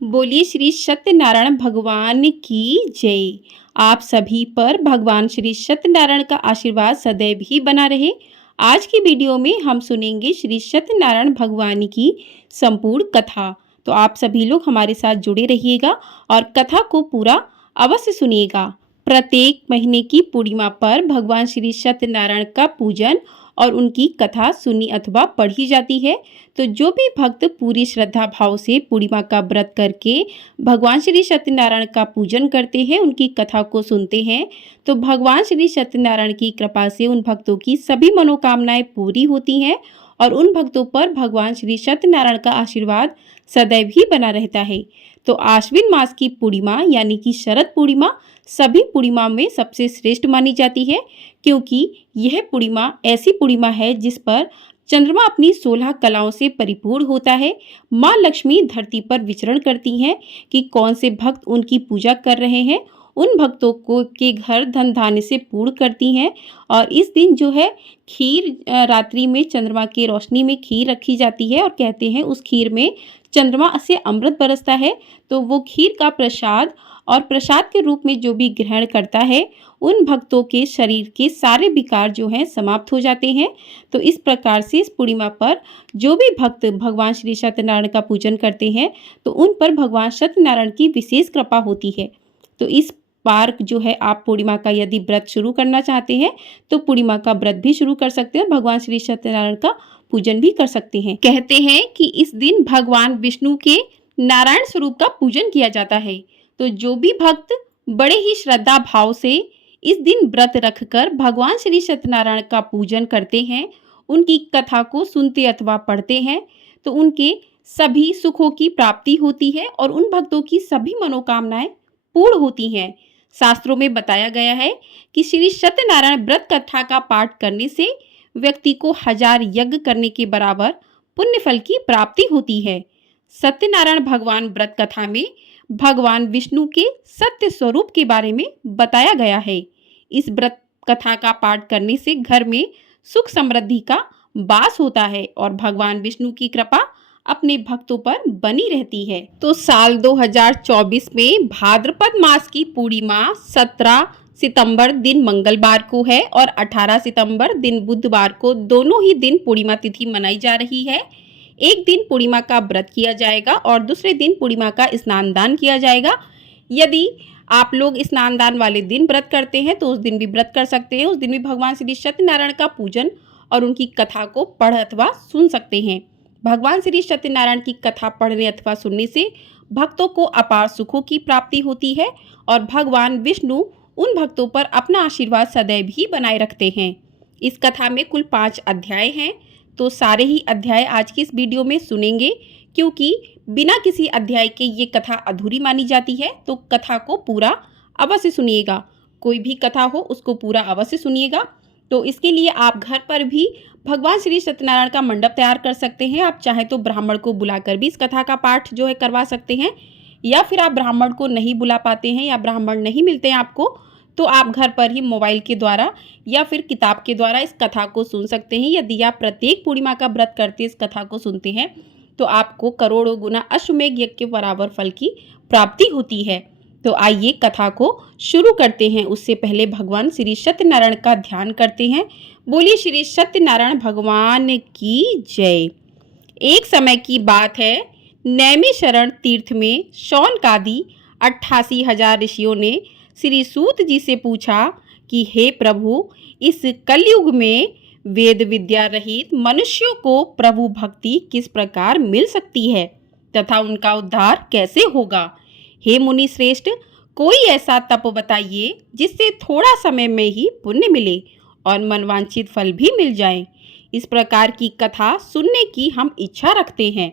बोलिए श्री सत्यनारायण भगवान की जय। आप सभी पर भगवान श्री सत्यनारायण का आशीर्वाद सदैव ही बना रहे। आज की वीडियो में हम सुनेंगे श्री सत्यनारायण भगवान की संपूर्ण कथा। तो आप सभी लोग हमारे साथ जुड़े रहिएगा और कथा को पूरा अवश्य सुनिएगा। प्रत्येक महीने की पूर्णिमा पर भगवान श्री सत्यनारायण का पूजन और उनकी कथा सुनी अथवा पढ़ी जाती है। तो जो भी भक्त पूरी श्रद्धा भाव से पूर्णिमा का व्रत करके भगवान श्री सत्यनारायण का पूजन करते हैं, उनकी कथा को सुनते हैं, तो भगवान श्री सत्यनारायण की कृपा से उन भक्तों की सभी मनोकामनाएं पूरी होती हैं और उन भक्तों पर भगवान श्री सत्यनारायण का आशीर्वाद सदैव ही बना रहता है। तो आश्विन मास की पूर्णिमा यानी कि शरद पूर्णिमा सभी पूर्णिमा में सबसे श्रेष्ठ मानी जाती है, क्योंकि यह पूर्णिमा ऐसी पूर्णिमा है जिस पर चंद्रमा अपनी 16 कलाओं से परिपूर्ण होता है। माँ लक्ष्मी धरती पर विचरण करती हैं कि कौन से भक्त उनकी पूजा कर रहे हैं, उन भक्तों को के घर धन धान्य से पूर्ण करती हैं। और इस दिन जो है खीर, रात्रि में चंद्रमा की रोशनी में खीर रखी जाती है और कहते हैं उस खीर में चंद्रमा से अमृत बरसता है। तो वो खीर का प्रसाद और प्रसाद के रूप में जो भी ग्रहण करता है, उन भक्तों के शरीर के सारे विकार जो हैं समाप्त हो जाते हैं। तो इस प्रकार से इस पूर्णिमा पर जो भी भक्त भगवान श्री सत्यनारायण का पूजन करते हैं, तो उन पर भगवान सत्यनारायण की विशेष कृपा होती है। तो इस बार जो है आप पूर्णिमा का यदि व्रत शुरू करना चाहते हैं, तो पूर्णिमा का व्रत भी शुरू कर सकते हैं, भगवान श्री सत्यनारायण का पूजन भी कर सकते हैं। कहते हैं कि इस दिन भगवान विष्णु के नारायण स्वरूप का पूजन किया जाता है। तो जो भी भक्त बड़े ही श्रद्धा भाव से इस दिन व्रत रखकर भगवान श्री सत्यनारायण का पूजन करते हैं, उनकी कथा को सुनते अथवा पढ़ते हैं, तो उनके सभी सुखों की प्राप्ति होती है और उन भक्तों की सभी मनोकामनाएं पूर्ण होती हैं। शास्त्रों में बताया गया है कि श्री सत्यनारायण व्रत कथा का पाठ करने से व्यक्ति को 1000 यज्ञ करने के बराबर पुण्य फल की प्राप्ति होती है। सत्यनारायण भगवान व्रत कथा में भगवान विष्णु के सत्य स्वरूप के बारे में बताया गया है। इस व्रत कथा का पाठ करने से घर में सुख समृद्धि का वास होता है और भगवान विष्णु की कृपा अपने भक्तों पर बनी रहती है। तो साल 2024 में भाद्रपद मास की पूर्णिमा 17 सितंबर दिन मंगलवार को है और 18 सितंबर दिन बुधवार को दोनों ही दिन पूर्णिमा तिथि मनाई जा रही है। एक दिन पूर्णिमा का व्रत किया जाएगा और दूसरे दिन पूर्णिमा का स्नान दान किया जाएगा। यदि आप लोग स्नान दान वाले दिन व्रत करते हैं तो उस दिन भी व्रत कर सकते हैं। उस दिन भी भगवान श्री सत्यनारायण का पूजन और उनकी कथा को पढ़ अथवा सुन सकते हैं। भगवान श्री सत्यनारायण की कथा पढ़ने अथवा सुनने से भक्तों को अपार सुखों की प्राप्ति होती है और भगवान विष्णु उन भक्तों पर अपना आशीर्वाद सदैव ही बनाए रखते हैं। इस कथा में कुल 5 अध्याय हैं, तो सारे ही अध्याय आज की इस वीडियो में सुनेंगे, क्योंकि बिना किसी अध्याय के ये कथा अधूरी मानी जाती है। तो कथा को पूरा अवश्य सुनिएगा, कोई भी कथा हो उसको पूरा अवश्य सुनिएगा। तो इसके लिए आप घर पर भी भगवान श्री सत्यनारायण का मंडप तैयार कर सकते हैं। आप चाहे तो ब्राह्मण को बुलाकर भी इस कथा का पाठ जो है करवा सकते हैं, या फिर आप ब्राह्मण को नहीं बुला पाते हैं या ब्राह्मण नहीं मिलते हैं आपको, तो आप घर पर ही मोबाइल के द्वारा या फिर किताब के द्वारा इस कथा को सुन सकते हैं। यदि आप प्रत्येक पूर्णिमा का व्रत करते इस कथा को सुनते हैं तो आपको करोड़ों गुना अश्वमेघ यज्ञ के बराबर फल की प्राप्ति होती है। तो आइए कथा को शुरू करते हैं। उससे पहले भगवान श्री सत्यनारायण का ध्यान करते हैं। बोलिए श्री सत्यनारायण भगवान की जय। एक समय की बात है, नैमिषारण्य तीर्थ में शौनकादि 88,000 ऋषियों ने श्री सूत जी से पूछा कि हे प्रभु, इस कलयुग में वेद विद्या रहित मनुष्यों को प्रभु भक्ति किस प्रकार मिल सकती है तथा उनका उद्धार कैसे होगा। हे मुनि श्रेष्ठ, कोई ऐसा तप बताइए जिससे थोड़ा समय में ही पुण्य मिले और मनवांछित फल भी मिल जाए। इस प्रकार की कथा सुनने की हम इच्छा रखते हैं।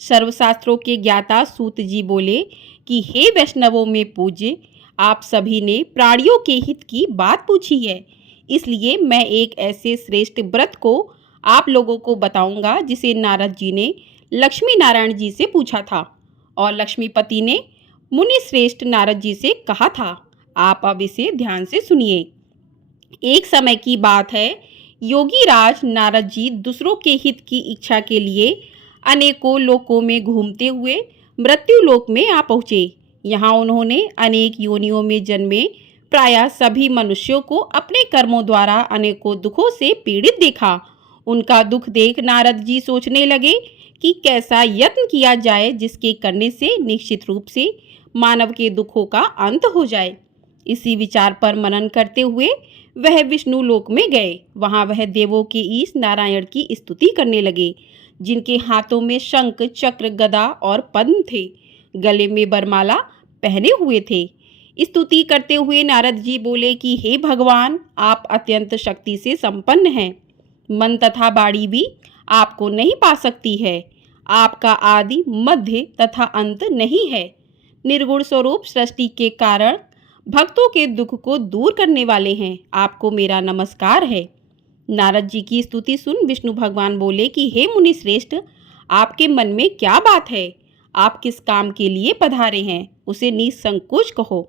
सर्वशास्त्रों के ज्ञाता सूत जी बोले कि हे वैष्णवों में पूज्य, आप सभी ने प्राणियों के हित की बात पूछी है, इसलिए मैं एक ऐसे श्रेष्ठ व्रत को आप लोगों को बताऊंगा जिसे नारद जी ने लक्ष्मी नारायण जी से पूछा था और लक्ष्मीपति ने मुनि श्रेष्ठ नारद जी से कहा था। आप अब इसे ध्यान से सुनिए। एक समय की बात है, योगी राज नारद जी दूसरों के हित की इच्छा के लिए अनेकों लोकों में घूमते हुए मृत्यु लोक में आ पहुँचे। यहाँ उन्होंने अनेक योनियों में जन्मे प्रायः सभी मनुष्यों को अपने कर्मों द्वारा अनेकों दुखों से पीड़ित देखा। उनका दुख देख नारद जी सोचने लगे कि कैसा यत्न किया जाए जिसके करने से निश्चित रूप से मानव के दुखों का अंत हो जाए। इसी विचार पर मनन करते हुए वह विष्णु लोक में गए। वहां वह देवों के ईश नारायण की स्तुति करने लगे, जिनके हाथों में शंख, चक्र, गदा और पद्म थे, गले में बरमाला पहने हुए थे। स्तुति करते हुए नारद जी बोले कि हे भगवान, आप अत्यंत शक्ति से संपन्न हैं। मन तथा वाणी भी आपको नहीं पा सकती है। आपका आदि, मध्य तथा अंत नहीं है। निर्गुण स्वरूप सृष्टि के कारण भक्तों के दुख को दूर करने वाले हैं। आपको मेरा नमस्कार है। नारद जी की स्तुति सुन विष्णु भगवान बोले कि हे मुनि श्रेष्ठ, आपके मन में क्या बात है? आप किस काम के लिए पधारे हैं? उसे निसंकोच कहो।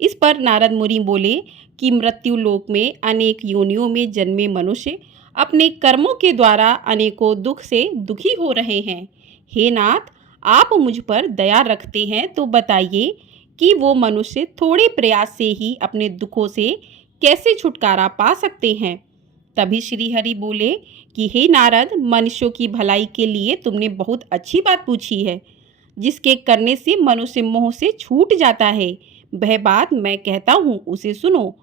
इस पर नारद मुनि बोले कि मृत्यु लोक में अनेक योनियों में जन्मे मनुष्य अपने कर्मों के द्वारा अनेकों दुख से दुखी हो रहे हैं। हे नाथ, आप मुझ पर दया रखते हैं तो बताइए कि वो मनुष्य थोड़े प्रयास से ही अपने दुखों से कैसे छुटकारा पा सकते हैं। तभी श्री हरि बोले कि हे नारद, मनुष्यों की भलाई के लिए तुमने बहुत अच्छी बात पूछी है, जिसके करने से मनुष्य मोह से छूट जाता है। वह बात मैं कहता हूँ, उसे सुनो।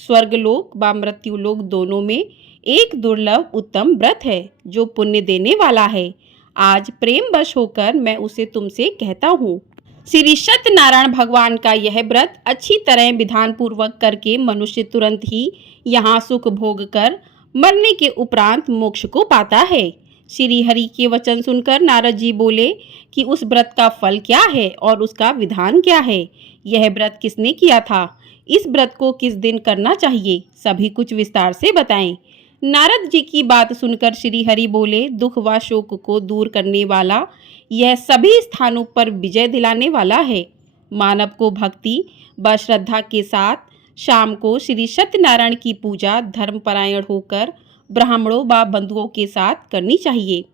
स्वर्गलोक व मृत्युलोक दोनों में एक दुर्लभ उत्तम व्रत है जो पुण्य देने वाला है। आज प्रेम वश होकर मैं उसे तुमसे कहता हूँ। श्री सत्यनारायण भगवान का यह व्रत अच्छी तरह विधान पूर्वक करके मनुष्य तुरंत ही यहाँ सुख भोग कर मरने के उपरांत मोक्ष को पाता है। श्री हरि के वचन सुनकर नारद जी बोले कि उस व्रत का फल क्या है और उसका विधान क्या है? यह व्रत किसने किया था? इस व्रत को किस दिन करना चाहिए? सभी कुछ विस्तार से बताएं। नारद जी की बात सुनकर श्री हरि बोले, दुख व शोक को दूर करने वाला, यह सभी स्थानों पर विजय दिलाने वाला है। मानव को भक्ति व श्रद्धा के साथ शाम को श्री सत्यनारायण की पूजा धर्मपरायण होकर ब्राह्मणों व बंधुओं के साथ करनी चाहिए।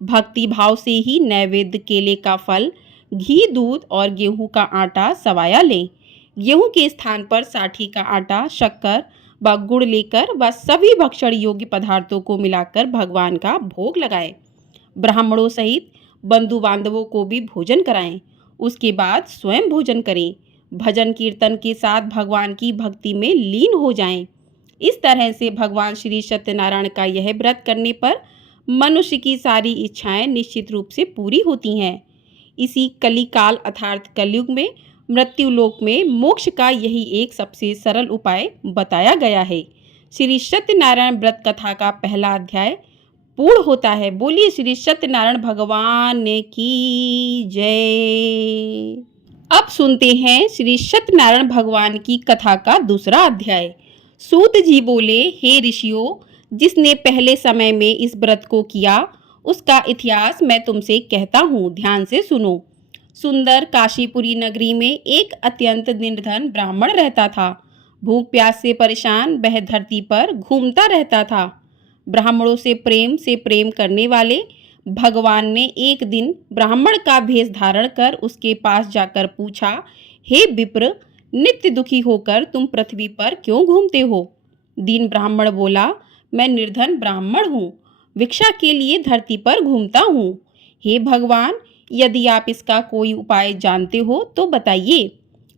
भक्ति भाव से ही नैवेद्य केले का फल, घी, दूध और गेहूं का आटा सवाया लें। गेहूं के स्थान पर साठी का आटा, शक्कर व गुड़ लेकर व सभी भक्षण योग्य पदार्थों को मिलाकर भगवान का भोग लगाएं। ब्राह्मणों सहित बंधु बांधवों को भी भोजन कराएं। उसके बाद स्वयं भोजन करें। भजन कीर्तन के साथ भगवान की भक्ति में लीन हो जाएं। इस तरह से भगवान श्री सत्यनारायण का यह व्रत करने पर मनुष्य की सारी इच्छाएं निश्चित रूप से पूरी होती हैं। इसी कलिकाल अर्थात कलयुग में मृत्यु लोक में मोक्ष का यही एक सबसे सरल उपाय बताया गया है। श्री सत्यनारायण व्रत कथा का पहला अध्याय पूर्ण होता है। बोलिए श्री सत्यनारायण भगवान की जय। अब सुनते हैं श्री सत्यनारायण भगवान की कथा का दूसरा अध्याय। सूत जी बोले, हे ऋषियों, जिसने पहले समय में इस व्रत को किया उसका इतिहास मैं तुमसे कहता हूँ, ध्यान से सुनो। सुंदर काशीपुरी नगरी में एक अत्यंत निर्धन ब्राह्मण रहता था। भूख प्यास से परेशान वह धरती पर घूमता रहता था। ब्राह्मणों से प्रेम करने वाले भगवान ने एक दिन ब्राह्मण का भेष धारण कर उसके पास जाकर पूछा, हे विप्र, नित्य दुखी होकर तुम पृथ्वी पर क्यों घूमते हो? दीन ब्राह्मण बोला, मैं निर्धन ब्राह्मण हूँ, भिक्षा के लिए धरती पर घूमता हूँ। हे भगवान, यदि आप इसका कोई उपाय जानते हो तो बताइए।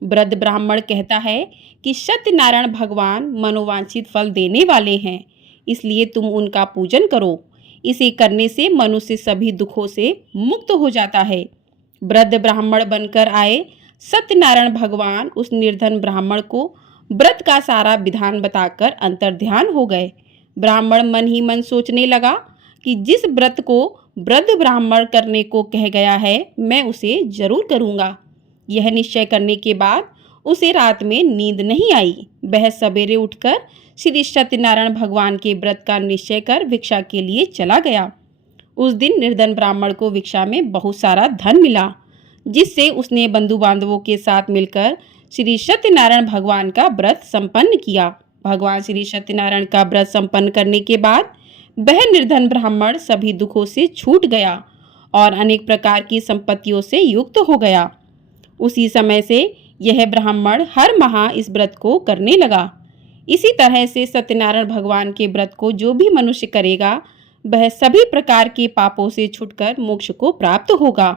वृद्ध ब्राह्मण कहता है कि सत्यनारायण भगवान मनोवांछित फल देने वाले हैं, इसलिए तुम उनका पूजन करो। इसे करने से मनुष्य सभी दुखों से मुक्त हो जाता है। वृद्ध ब्राह्मण बनकर आए सत्यनारायण भगवान उस निर्धन ब्राह्मण को व्रत का सारा विधान बताकर अंतर्ध्यान हो गए। ब्राह्मण मन ही मन सोचने लगा कि जिस व्रत को वृद्ध ब्राह्मण करने को कह गया है मैं उसे जरूर करूँगा। यह निश्चय करने के बाद उसे रात में नींद नहीं आई। वह सवेरे उठकर श्री सत्यनारायण भगवान के व्रत का निश्चय कर भिक्षा के लिए चला गया। उस दिन निर्धन ब्राह्मण को भिक्षा में बहुत सारा धन मिला, जिससे उसने बंधु बांधवों के साथ मिलकर श्री सत्यनारायण भगवान का व्रत संपन्न किया। भगवान श्री सत्यनारायण का व्रत संपन्न करने के बाद वह निर्धन ब्राह्मण सभी दुखों से छूट गया और अनेक प्रकार की संपत्तियों से युक्त हो गया। उसी समय से यह ब्राह्मण हर माह इस व्रत को करने लगा। इसी तरह से सत्यनारायण भगवान के व्रत को जो भी मनुष्य करेगा वह सभी प्रकार के पापों से छुटकर मोक्ष को प्राप्त होगा।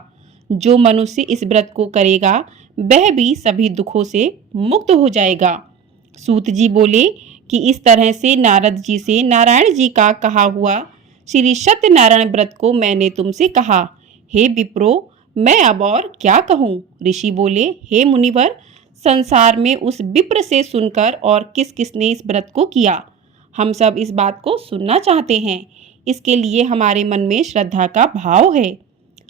जो मनुष्य इस व्रत को करेगा वह भी सभी दुखों से मुक्त हो जाएगा। सूत जी बोले कि इस तरह से नारद जी से नारायण जी का कहा हुआ श्री सत्यनारायण व्रत को मैंने तुमसे कहा। हे विप्रो, मैं अब और क्या कहूँ। ऋषि बोले, हे मुनिवर, संसार में उस विप्र से सुनकर और किस किसने इस व्रत को किया, हम सब इस बात को सुनना चाहते हैं। इसके लिए हमारे मन में श्रद्धा का भाव है।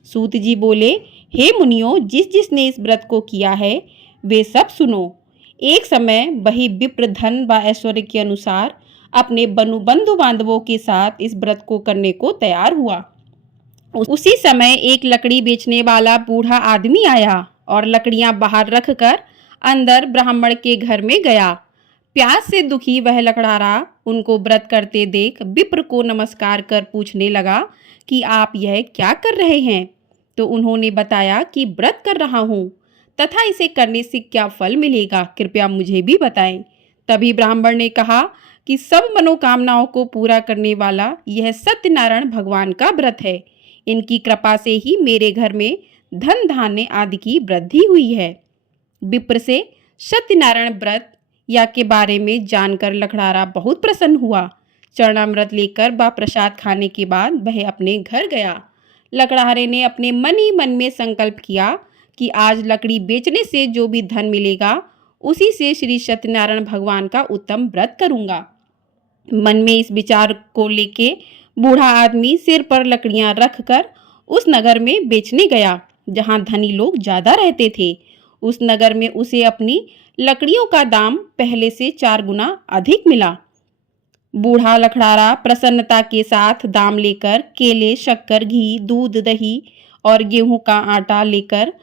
सूत जी बोले, हे मुनियों, जिस जिसने इस व्रत को किया है वे सब सुनो। एक समय वही विप्र धन व ऐश्वर्य के अनुसार अपने बंधु बांधवों के साथ इस व्रत को करने को तैयार हुआ। उसी समय एक लकड़ी बेचने वाला बूढ़ा आदमी आया और लकड़ियां बाहर रखकर अंदर ब्राह्मण के घर में गया। प्यास से दुखी वह लकड़हारा उनको व्रत करते देख विप्र को नमस्कार कर पूछने लगा कि आप यह क्या कर रहे हैं। तो उन्होंने बताया कि व्रत कर रहा हूँ तथा इसे करने से क्या फल मिलेगा, कृपया मुझे भी बताएं। तभी ब्राह्मण ने कहा कि सब मनोकामनाओं को पूरा करने वाला यह सत्यनारायण भगवान का व्रत है। इनकी कृपा से ही मेरे घर में धन धान्य आदि की वृद्धि हुई है। विप्र से सत्यनारायण व्रत या के बारे में जानकर लकड़हारा बहुत प्रसन्न हुआ। चरणामृत लेकर व प्रसाद खाने के बाद वह अपने घर गया। लकड़हारे ने अपने मन ही मन में संकल्प किया कि आज लकड़ी बेचने से जो भी धन मिलेगा उसी से श्री सत्यनारायण भगवान का उत्तम व्रत करूंगा। मन में इस विचार को लेके बूढ़ा आदमी सिर पर लकड़ियां रखकर उस नगर में बेचने गया जहां धनी लोग ज्यादा रहते थे। उस नगर में उसे अपनी लकड़ियों का दाम पहले से 4 गुना अधिक मिला। बूढ़ा लकड़हारा प्रसन्नता के साथ दाम लेकर केले, शक्कर, घी, दूध, दही और गेहूं का आटा लेकर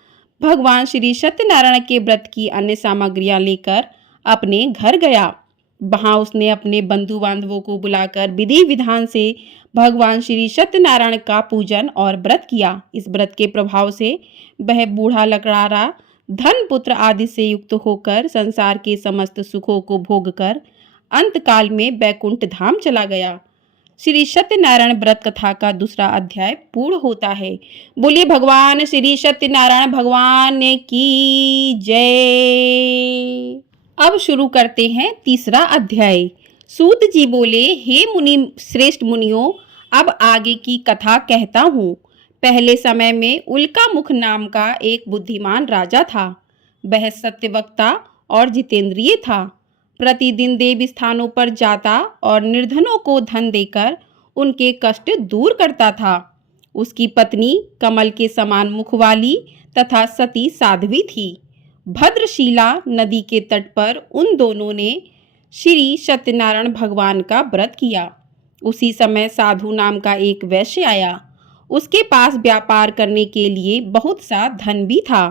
भगवान श्री सत्यनारायण के व्रत की अन्य सामग्रियां लेकर अपने घर गया। वहां उसने अपने बंधु बांधवों को बुलाकर विधि विधान से भगवान श्री सत्यनारायण का पूजन और व्रत किया। इस व्रत के प्रभाव से वह बूढ़ा लकड़हारा धन पुत्र आदि से युक्त होकर संसार के समस्त सुखों को भोगकर अंतकाल में बैकुंठ धाम चला गया। श्री सत्यनारायण व्रत कथा का दूसरा अध्याय पूर्ण होता है। बोलिए भगवान श्री सत्यनारायण भगवान की जय। अब शुरू करते हैं तीसरा अध्याय। सूत जी बोले, हे मुनि श्रेष्ठ मुनियों, अब आगे की कथा कहता हूँ। पहले समय में उल्का मुख नाम का एक बुद्धिमान राजा था। वह सत्यवक्ता और जितेंद्रिय था। प्रतिदिन देव स्थानों पर जाता और निर्धनों को धन देकर उनके कष्ट दूर करता था। उसकी पत्नी कमल के समान मुख वाली तथा सती साध्वी थी। भद्रशिला नदी के तट पर उन दोनों ने श्री सत्यनारायण भगवान का व्रत किया। उसी समय साधु नाम का एक वैश्य आया। उसके पास व्यापार करने के लिए बहुत सा धन भी था।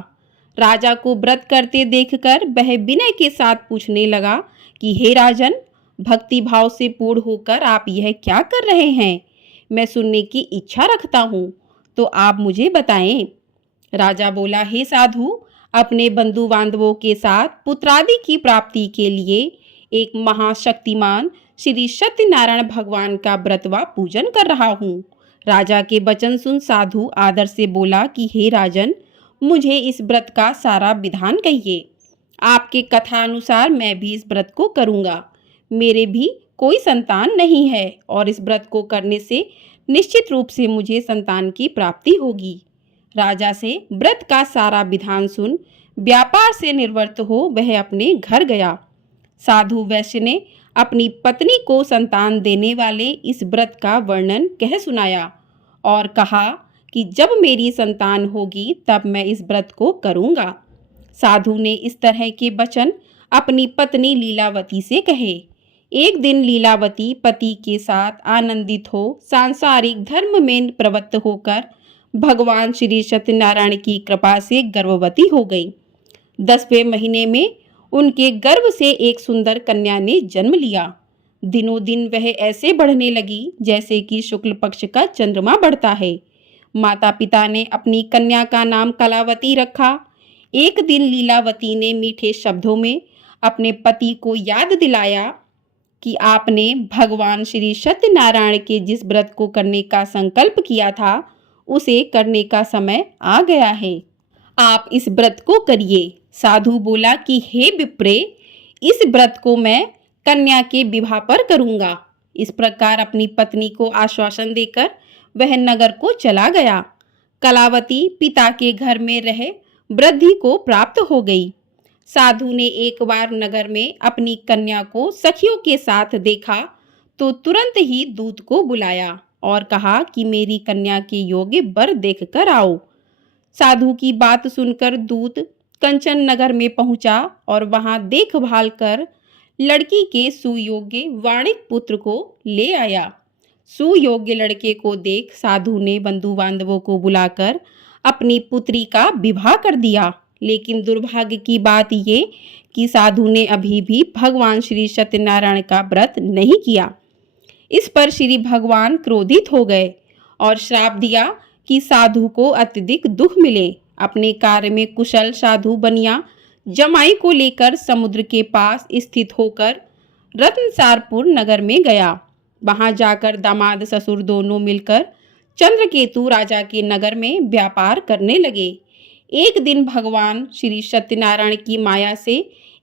राजा को व्रत करते देखकर वह विनय के साथ पूछने लगा कि हे राजन, भक्ति भाव से पूर्ण होकर आप यह क्या कर रहे हैं? मैं सुनने की इच्छा रखता हूँ, तो आप मुझे बताएं। राजा बोला, हे साधु, अपने बंधु बांधवों के साथ पुत्रादि की प्राप्ति के लिए एक महाशक्तिमान श्री सत्यनारायण भगवान का व्रत व पूजन कर रहा हूँ। राजा के वचन सुन साधु आदर से बोला कि हे राजन, मुझे इस व्रत का सारा विधान कहिए। आपके कथा अनुसार मैं भी इस व्रत को करूँगा। मेरे भी कोई संतान नहीं है और इस व्रत को करने से निश्चित रूप से मुझे संतान की प्राप्ति होगी। राजा से व्रत का सारा विधान सुन व्यापार से निवृत्त हो वह अपने घर गया। साधु वैश्य ने अपनी पत्नी को संतान देने वाले इस व्रत का वर्णन कह सुनाया और कहा कि जब मेरी संतान होगी तब मैं इस व्रत को करूँगा। साधु ने इस तरह के वचन अपनी पत्नी लीलावती से कहे। एक दिन लीलावती पति के साथ आनंदित हो सांसारिक धर्म में प्रवृत्त होकर भगवान श्री सत्यनारायण की कृपा से गर्भवती हो गई। 10वें महीने में उनके गर्भ से एक सुंदर कन्या ने जन्म लिया। दिनों दिन वह ऐसे बढ़ने लगी जैसे कि शुक्ल पक्ष का चंद्रमा बढ़ता है। माता पिता ने अपनी कन्या का नाम कलावती रखा। एक दिन लीलावती ने मीठे शब्दों में अपने पति को याद दिलाया कि आपने भगवान श्री सत्यनारायण के जिस व्रत को करने का संकल्प किया था उसे करने का समय आ गया है। आप इस व्रत को करिए। साधु बोला कि हे विप्रे, इस व्रत को मैं कन्या के विवाह पर करूंगा। इस प्रकार अपनी पत्नी को आश्वासन देकर वह नगर को चला गया। कलावती पिता के घर में रहे वृद्धि को प्राप्त हो गई। साधु ने एक बार नगर में अपनी कन्या को सखियों के साथ देखा तो तुरंत ही दूत को बुलाया और कहा कि मेरी कन्या के योग्य वर देखकर आओ। साधु की बात सुनकर दूत कंचन नगर में पहुंचा और वहां देखभाल कर लड़की के सुयोग्य वाणिक पुत्र को ले आया। सुयोग्य लड़के को देख साधु ने बंधु बांधवों को बुलाकर अपनी पुत्री का विवाह कर दिया। लेकिन दुर्भाग्य की बात ये कि साधु ने अभी भी भगवान श्री सत्यनारायण का व्रत नहीं किया। इस पर श्री भगवान क्रोधित हो गए और श्राप दिया कि साधु को अत्यधिक दुख मिले। अपने कार्य में कुशल साधु बनिया जमाई को लेकर समुद्र के पास स्थित होकर रत्नसारपुर नगर में गया। वहां जाकर दामाद ससुर दोनों मिलकर चंद्रकेतु राजा के नगर में व्यापार करने लगे। एक दिन भगवान श्री सत्यनारायण की माया से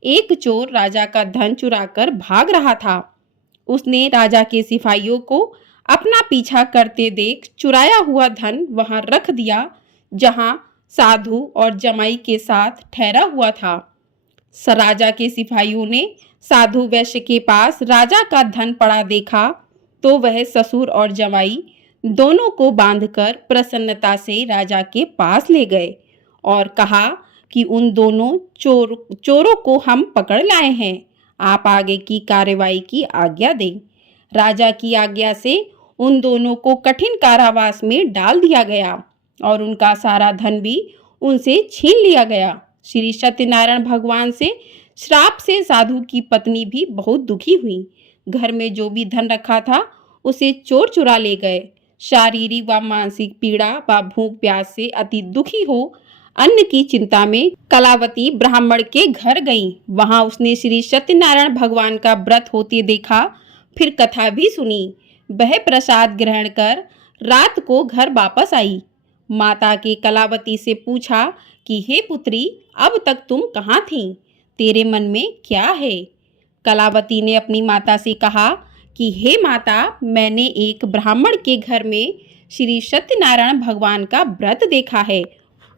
एक चोर राजा का धन चुराकर भाग रहा था। उसने राजा के सिपाहियों को अपना पीछा करते देख चुराया हुआ धन वहां रख दिया जहां साधु और जमाई के साथ ठहरा हुआ था। राजा के सिपाहियों ने साधु वैश्य के पास राजा का धन पड़ा देखा तो वह ससुर और जमाई दोनों को बांधकर प्रसन्नता से राजा के पास ले गए और कहा कि उन दोनों चोरों को हम पकड़ लाए हैं, आप आगे की कार्रवाई की आज्ञा दें। राजा की आज्ञा से उन दोनों को कठिन कारावास में डाल दिया गया और उनका सारा धन भी उनसे छीन लिया गया। श्री सत्यनारायण भगवान से श्राप से साधु की पत्नी भी बहुत दुखी हुई। घर में जो भी धन रखा था उसे चोर चुरा ले गए। शारीरिक व मानसिक पीड़ा व भूख प्यास से अति दुखी हो अन्न की चिंता में कलावती ब्राह्मण के घर गई। वहां उसने श्री सत्यनारायण भगवान का व्रत होते देखा, फिर कथा भी सुनी। वह प्रसाद ग्रहण कर रात को घर वापस आई। माता के कलावती से पूछा कि हे पुत्री, अब तक तुम कहाँ थी? तेरे मन में क्या है? कलावती ने अपनी माता से कहा कि हे माता, मैंने एक ब्राह्मण के घर में श्री सत्यनारायण भगवान का व्रत देखा है।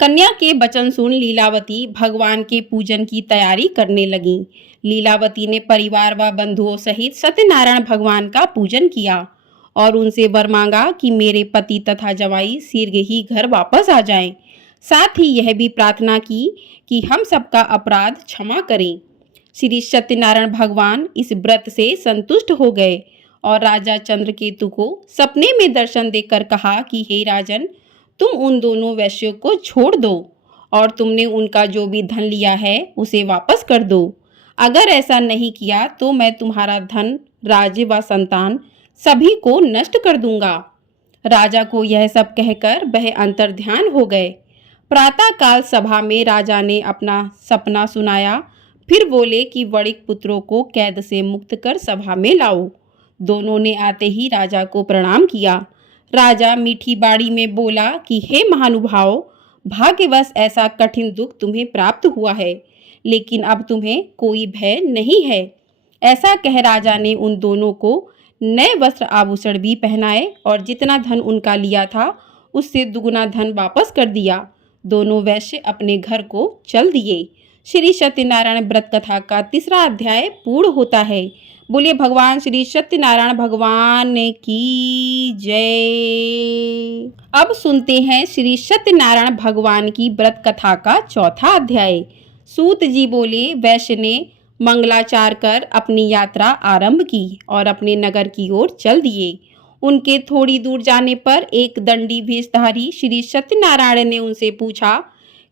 कन्या के वचन सुन लीलावती भगवान के पूजन की तैयारी करने लगी। लीलावती ने परिवार व बंधुओं सहित सत्यनारायण भगवान का पूजन किया और उनसे वर मांगा कि मेरे पति तथा जवाई शीघ्र ही घर वापस आ जाएं। साथ ही यह भी प्रार्थना की कि हम सबका अपराध क्षमा करें। श्री सत्यनारायण भगवान इस व्रत से संतुष्ट हो गए और राजा चंद्रकेतु को सपने में दर्शन देकर कहा कि हे राजन, तुम उन दोनों वैश्यों को छोड़ दो और तुमने उनका जो भी धन लिया है उसे वापस कर दो। अगर ऐसा नहीं किया तो मैं तुम्हारा धन, राज्य व संतान सभी को नष्ट कर दूंगा। राजा को यह सब कहकर वह अंतर्ध्यान हो गए। प्रातःकाल सभा में राजा ने अपना सपना सुनाया, फिर बोले कि वणिक पुत्रों को कैद से मुक्त कर सभा में लाओ। दोनों ने आते ही राजा को प्रणाम किया। राजा मीठी बाड़ी में बोला कि हे महानुभाव, भाग्यवश ऐसा कठिन दुख तुम्हें प्राप्त हुआ है, लेकिन अब तुम्हें कोई भय नहीं है। ऐसा कह राजा ने उन दोनों को नए वस्त्र आभूषण भी पहनाए और जितना धन उनका लिया था उससे दुगुना धन वापस कर दिया। दोनों वैश्य अपने घर को चल दिए। श्री सत्यनारायण व्रत कथा का तीसरा अध्याय पूर्ण होता है। बोलिए भगवान श्री सत्यनारायण भगवान की जय। अब सुनते हैं श्री सत्यनारायण भगवान की व्रत कथा का चौथा अध्याय। सूत जी बोले, वैश्य ने मंगलाचार कर अपनी यात्रा आरंभ की और अपने नगर की ओर चल दिए। उनके थोड़ी दूर जाने पर एक दंडी भेषधारी श्री सत्यनारायण ने उनसे पूछा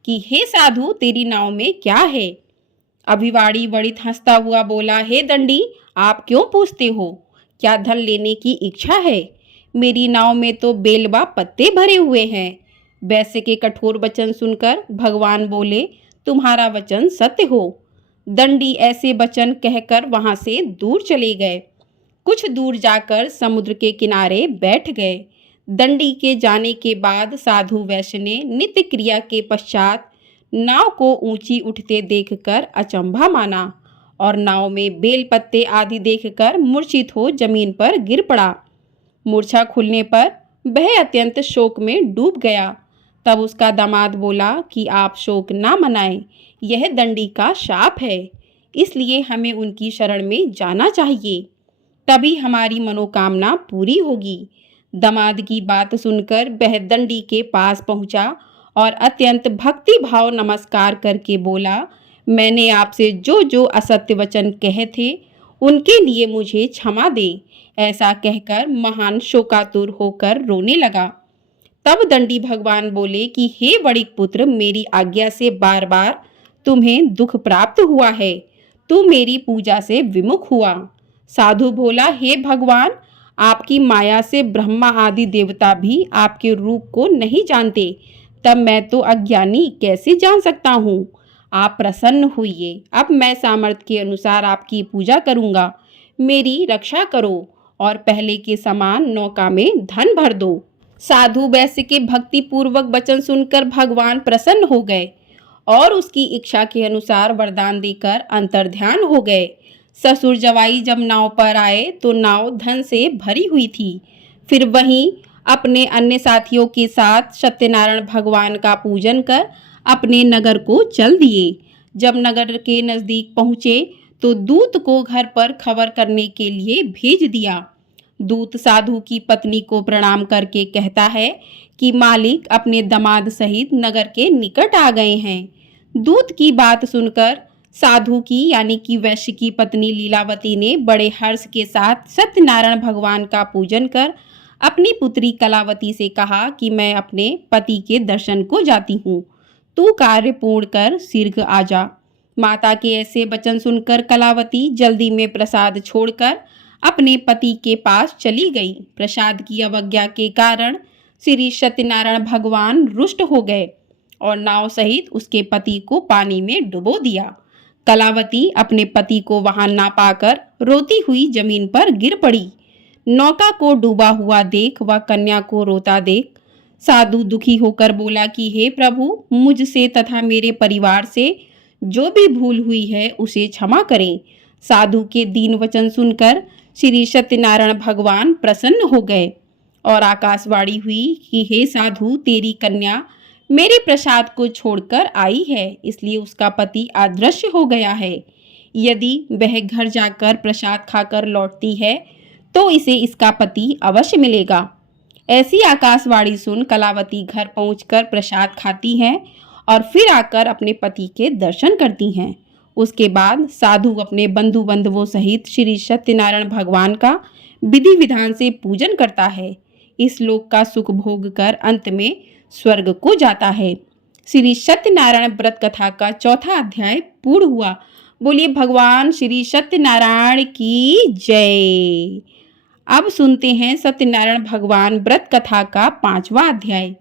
कि हे साधु, तेरी नाव में क्या है? अभिवाड़ी वणिक हंसता हुआ बोला, हे दंडी, आप क्यों पूछते हो? क्या धन लेने की इच्छा है? मेरी नाव में तो बेलवा पत्ते भरे हुए हैं। वैश्य के कठोर वचन सुनकर भगवान बोले, तुम्हारा वचन सत्य हो। दंडी ऐसे वचन कहकर वहां से दूर चले गए। कुछ दूर जाकर समुद्र के किनारे बैठ गए। दंडी के जाने के बाद साधु वैश्य ने नित्य क्रिया के पश्चात नाव को ऊंची उठते देखकर अचंभा माना और नाव में बेल पत्ते आदि देखकर मूर्छित हो जमीन पर गिर पड़ा। मूर्छा खुलने पर वह अत्यंत शोक में डूब गया। तब उसका दामाद बोला कि आप शोक ना मनाएं, यह दंडी का शाप है, इसलिए हमें उनकी शरण में जाना चाहिए, तभी हमारी मनोकामना पूरी होगी। दामाद की बात सुनकर वह दंडी के पास पहुंचा और अत्यंत भक्ति भाव नमस्कार करके बोला, मैंने आपसे जो जो असत्य वचन कहे थे उनके लिए मुझे क्षमा दे। ऐसा कहकर महान शोकातुर होकर रोने लगा। तब दंडी भगवान बोले कि हे वणिक पुत्र, मेरी आज्ञा से बार बार तुम्हें दुख प्राप्त हुआ है, तू मेरी पूजा से विमुख हुआ। साधु बोला, हे भगवान, आपकी माया से ब्रह्मा आदि देवता भी आपके रूप को नहीं जानते, तब मैं तो अज्ञानी कैसे जान सकता हूँ। आप प्रसन्न हुइए, अब मैं सामर्थ्य के अनुसार आपकी पूजा करूँगा। मेरी रक्षा करो और पहले के समान नौका में धन भर दो। साधु वैश्य के भक्ति पूर्वक वचन सुनकर भगवान प्रसन्न हो गए और उसकी इच्छा के अनुसार वरदान देकर अंतर्ध्यान हो गए। ससुर जवाई जब नाव पर आए तो नाव धन से भरी हुई थी। फिर वहीं अपने अन्य साथियों के साथ सत्यनारायण भगवान का पूजन कर अपने नगर को चल दिए। जब नगर के नजदीक पहुँचे तो दूत को घर पर खबर करने के लिए भेज दिया। दूत साधु की पत्नी को प्रणाम करके कहता है कि मालिक अपने दामाद सहित नगर के निकट आ गए हैं। दूत की बात सुनकर साधु की यानी कि वैश्य की पत्नी लीलावती ने बड़े हर्ष के साथ सत्यनारायण भगवान का पूजन कर अपनी पुत्री कलावती से कहा कि मैं अपने पति के दर्शन को जाती हूँ, तू कार्य पूर्ण कर शीघ्र आ जा। माता के ऐसे वचन सुनकर कलावती जल्दी में प्रसाद छोड़कर अपने पति के पास चली गई। प्रसाद की अवज्ञा के कारण श्री सत्यनारायण भगवान रुष्ट हो गए और नाव सहित उसके पति को पानी में डुबो दिया। कलावती अपने पति को वहां ना पाकर रोती हुई जमीन पर गिर पड़ी। नौका को डूबा हुआ देख व कन्या को रोता देख साधु दुखी होकर बोला कि हे प्रभु, मुझसे तथा मेरे परिवार से जो भी भूल हुई है उसे क्षमा करें। साधु के दीन वचन सुनकर श्री सत्यनारायण भगवान प्रसन्न हो गए और आकाशवाणी हुई कि हे साधु, तेरी कन्या मेरे प्रसाद को छोड़कर आई है, इसलिए उसका पति अदृश्य हो गया है। यदि वह घर जाकर प्रसाद खाकर लौटती है तो इसे इसका पति अवश्य मिलेगा। ऐसी आकाशवाणी सुन कलावती घर पहुंचकर प्रसाद खाती हैं और फिर आकर अपने पति के दर्शन करती हैं। उसके बाद साधु अपने बंधु बांधवों सहित श्री सत्यनारायण भगवान का विधि विधान से पूजन करता है। इस लोक का सुख भोग कर अंत में स्वर्ग को जाता है। श्री सत्यनारायण व्रत कथा का चौथा अध्याय पूर्ण हुआ। बोलिए भगवान श्री सत्यनारायण की जय। अब सुनते हैं सत्यनारायण भगवान व्रत कथा का 5वां अध्याय।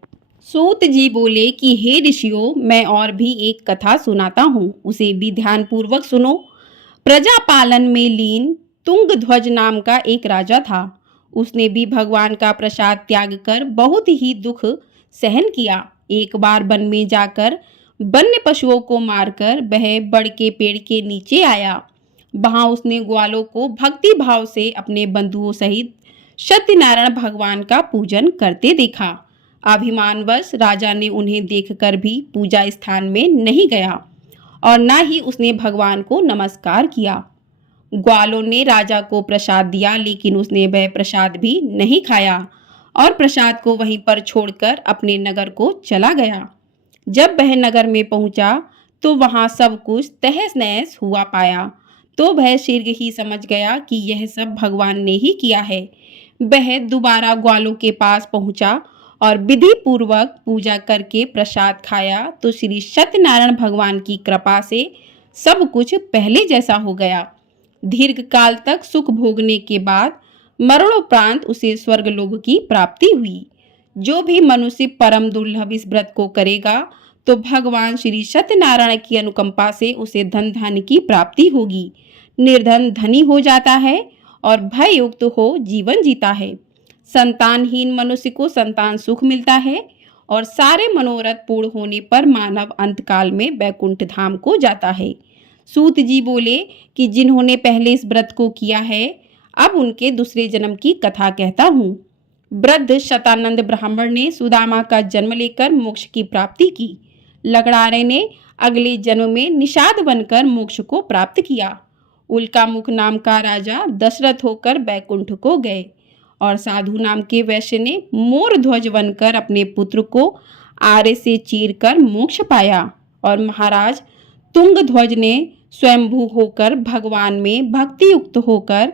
सूत जी बोले कि हे ऋषियों, मैं और भी एक कथा सुनाता हूँ, उसे भी ध्यान पूर्वक सुनो। प्रजा पालन में लीन तुंगध्वज नाम का एक राजा था। उसने भी भगवान का प्रसाद त्याग कर बहुत ही दुख सहन किया। एक बार वन में जाकर वन्य पशुओं को मारकर वह बड़ के पेड़ के नीचे आया। वहां उसने ग्वालों को भक्ति भाव से अपने बंधुओं सहित सत्यनारायण भगवान का पूजन करते देखा। अभिमानवश राजा ने उन्हें देखकर भी पूजा स्थान में नहीं गया और न ही उसने भगवान को नमस्कार किया। ग्वालों ने राजा को प्रसाद दिया, लेकिन उसने वह प्रसाद भी नहीं खाया और प्रसाद को वहीं पर छोड़कर अपने नगर को चला गया। जब वह नगर में पहुंचा तो वहां सब कुछ तहस नहस हुआ पाया, तो वह शीघ्र ही समझ गया कि यह सब भगवान ने ही किया है। वह दोबारा ग्वालों के पास पहुंचा और विधि पूर्वक पूजा करके प्रसाद खाया तो श्री सत्यनारायण भगवान की कृपा से सब कुछ पहले जैसा हो गया। दीर्घ काल तक सुख भोगने के बाद मरणोपरांत उसे स्वर्गलोक की प्राप्ति हुई। जो भी मनुष्य परम दुर्लभ इस व्रत को करेगा तो भगवान श्री सत्यनारायण की अनुकंपा से उसे धन धान्य की प्राप्ति होगी। निर्धन धनी हो जाता है और भय युक्त हो जीवन जीता है। संतानहीन मनुष्य को संतान सुख मिलता है और सारे मनोरथ पूर्ण होने पर मानव अंतकाल में वैकुंठ धाम को जाता है। सूत जी बोले कि जिन्होंने पहले इस व्रत को किया है, अब उनके दूसरे जन्म की कथा कहता हूँ। वृद्ध शतानंद ब्राह्मण ने सुदामा का जन्म लेकर मोक्ष की प्राप्ति की। लगड़ारे ने अगले जन्म में निषाद बनकर मोक्ष को प्राप्त किया। उल्कामुख नाम का राजा दशरथ होकर बैकुंठ को गए और साधु नाम के वैश्य ने मोर ध्वज बनकर अपने पुत्र को आरे से चीरकर मोक्ष पाया और महाराज तुंग ध्वज ने स्वयंभू होकर भगवान में भक्ति युक्त होकर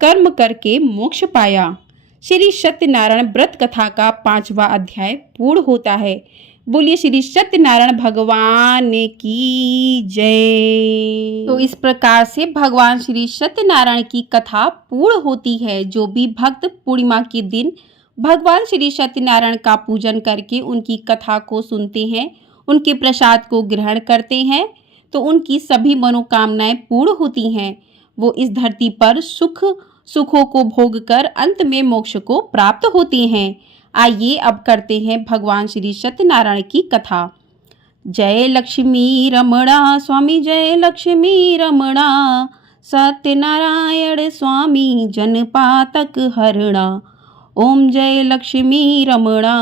कर्म करके मोक्ष पाया। श्री सत्यनारायण व्रत कथा का 5वां अध्याय पूर्ण होता है। बोलिए श्री सत्यनारायण भगवान की जय। तो इस प्रकार से भगवान श्री सत्यनारायण की कथा पूर्ण होती है। जो भी भक्त पूर्णिमा के दिन भगवान श्री सत्यनारायण का पूजन करके उनकी कथा को सुनते हैं, उनके प्रसाद को ग्रहण करते हैं, तो उनकी सभी मनोकामनाएं पूर्ण होती हैं। वो इस धरती पर सुखों को भोग कर अंत में मोक्ष को प्राप्त होते हैं। आइए अब करते हैं भगवान श्री सत्यनारायण की कथा। जय लक्ष्मी रमणा स्वामी, जय लक्ष्मी रमणा, सत्यनारायण स्वामी जनपातक हरणा। ओम जय लक्ष्मी रमणा,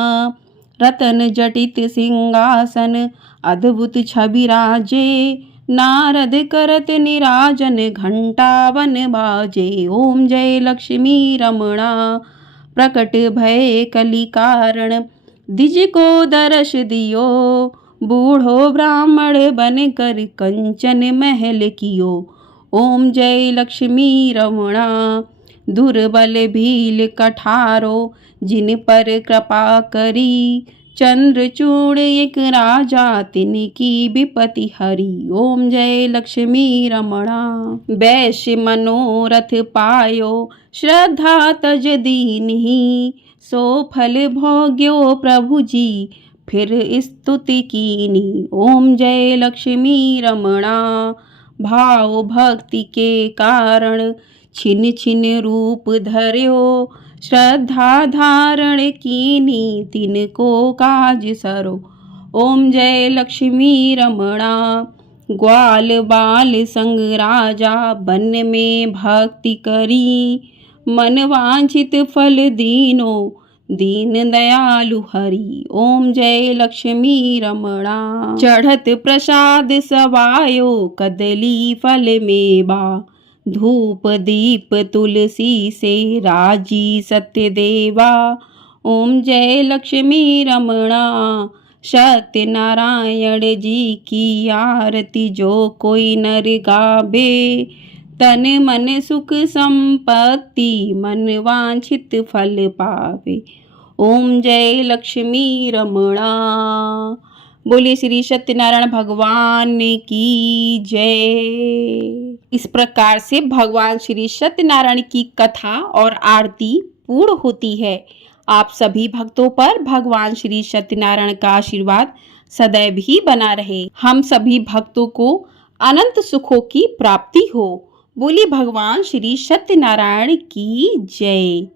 रतन जटित सिंहासन अद्भुत छवि राजे, नारद करत निराजन घंटावन बाजे। ओम जय लक्ष्मी रमणा, प्रकट भय कली कारण द्विज को दर्श दियो, बूढ़ो ब्राह्मण बन कर कंचन महल कियो। ओम जय लक्ष्मी रमणा, दुर्बल भील कठारो जिन पर कृपा करी, चंद्रचूड़ एक राजा तिनकी विपति हरी। ओम जय लक्ष्मी रमणा, वैश्य मनोरथ पायो श्रद्धा तज दीन्ही, सो फल भोग्यो प्रभु जी फिर स्तुति कीनी। ओम जय लक्ष्मी रमणा, भाव भक्ति के कारण छिन छिन रूप धर्यो, श्रद्धा धारण कीनी तिनको काज सरो। ओम जय लक्ष्मी रमणा, ग्वाल बाल संग राजा वन में भक्ति करी, मन वांछित फल दीनो दीन दयालु हरि। ओम जय लक्ष्मी रमणा, चढ़त प्रसाद सवायो कदली फल मेवा, धूप दीप तुलसी से राजी सत्य देवा। ओम जय लक्ष्मी रमणा, सत्यनारायण जी की आरती जो कोई नर गावे, तन मन सुख संपत्ति मन वांछित फल पावे। ओम जय लक्ष्मी रमणा। बोलिए श्री सत्यनारायण भगवान की जय। इस प्रकार से भगवान श्री सत्यनारायण की कथा और आरती पूर्ण होती है। आप सभी भक्तों पर भगवान श्री सत्यनारायण का आशीर्वाद सदैव ही बना रहे। हम सभी भक्तों को अनंत सुखों की प्राप्ति हो। बोलिए भगवान श्री सत्यनारायण की जय।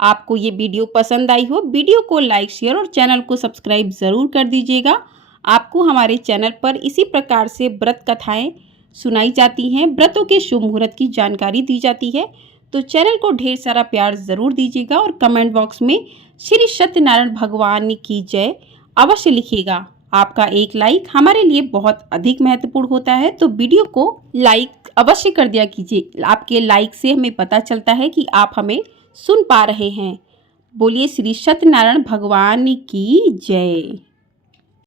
आपको ये वीडियो पसंद आई हो, वीडियो को लाइक शेयर और चैनल को सब्सक्राइब ज़रूर कर दीजिएगा। आपको हमारे चैनल पर इसी प्रकार से व्रत कथाएं सुनाई जाती हैं, व्रतों के शुभ मुहूर्त की जानकारी दी जाती है। तो चैनल को ढेर सारा प्यार ज़रूर दीजिएगा और कमेंट बॉक्स में श्री सत्यनारायण भगवान की जय अवश्य लिखिएगा। आपका एक लाइक हमारे लिए बहुत अधिक महत्वपूर्ण होता है, तो वीडियो को लाइक अवश्य कर दिया कीजिए। आपके लाइक से हमें पता चलता है कि आप हमें सुन पा रहे हैं। बोलिए श्री सत्यनारायण भगवान की जय।